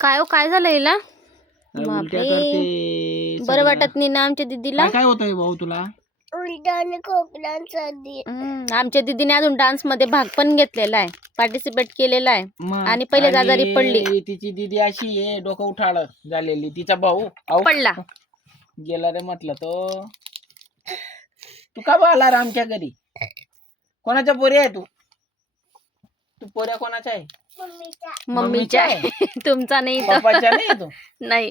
काय हो काय झालं हिला? उलट्या बापरे. करते बरं वाटत नाही ना आमच्या दीदीला. काय होतंय भाऊ तुला? उलट्या आणि खोकला सर्दी. आमच्या दीदीने अजून डान्स मध्ये भाग पण घेतलेला आहे, पार्टिसिपेट केलेला आहे मग आणि पहिलेच आजारी पडली. तिची दीदी अशी आहे डोकं उठाळ झालेली. तिचा भाऊ पडला. गेला रे म्हटलं तो. तू का आला रे आमच्या घरी? कोणाच्या पोरी आहे तू? तू पोऱ्या कोणाच्या आहे? मम्मीच्या आहे. तुमचा नाही तो. पप्पाच्या नाही तू? नाही.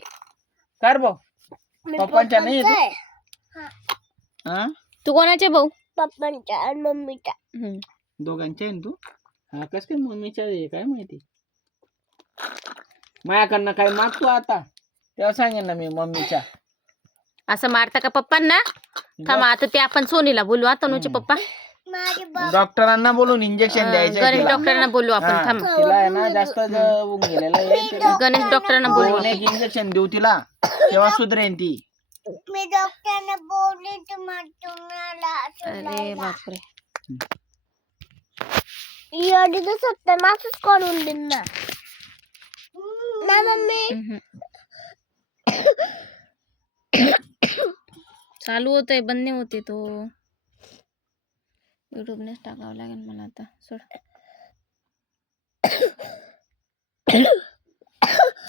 कर भाऊ पप्पांच्या नाही तू? हा तू कोणाचे भाऊ? पप्पांच्या आणि मम्मीच्या. दोघांच्या आहे ना तू? हा कस काय मम्मीच्या आहे काय माहिती. माझ्याकडनं काय मागतो आता तेव्हा सांगेन ना मी मम्मीच्या. असं मारता का पप्पांना? थांबा आता ते आपण सोनीला बोलू. आता तनुचे पप्पा डॉक्टरांना बोलून इंजेक्शन द्यायचं. गणेश डॉक्टरांना बोलू आपण. थांबा तिला आहे ना जास्त होऊन गेलेलं आहे. गणेश डॉक्टरांना बोलू. एक इंजेक्शन देऊ तिला तेव्हा सुधरेन ती. मी डॉक्टरने बोलले तुम्हाला. अरे बापरे. एवढी तर 70 मार्क्स करून देईन ना मम्मी. चालू होतंय बंद नाही होते तो. युट्यूबनेच टाकावं लागेल मला आता. सोड.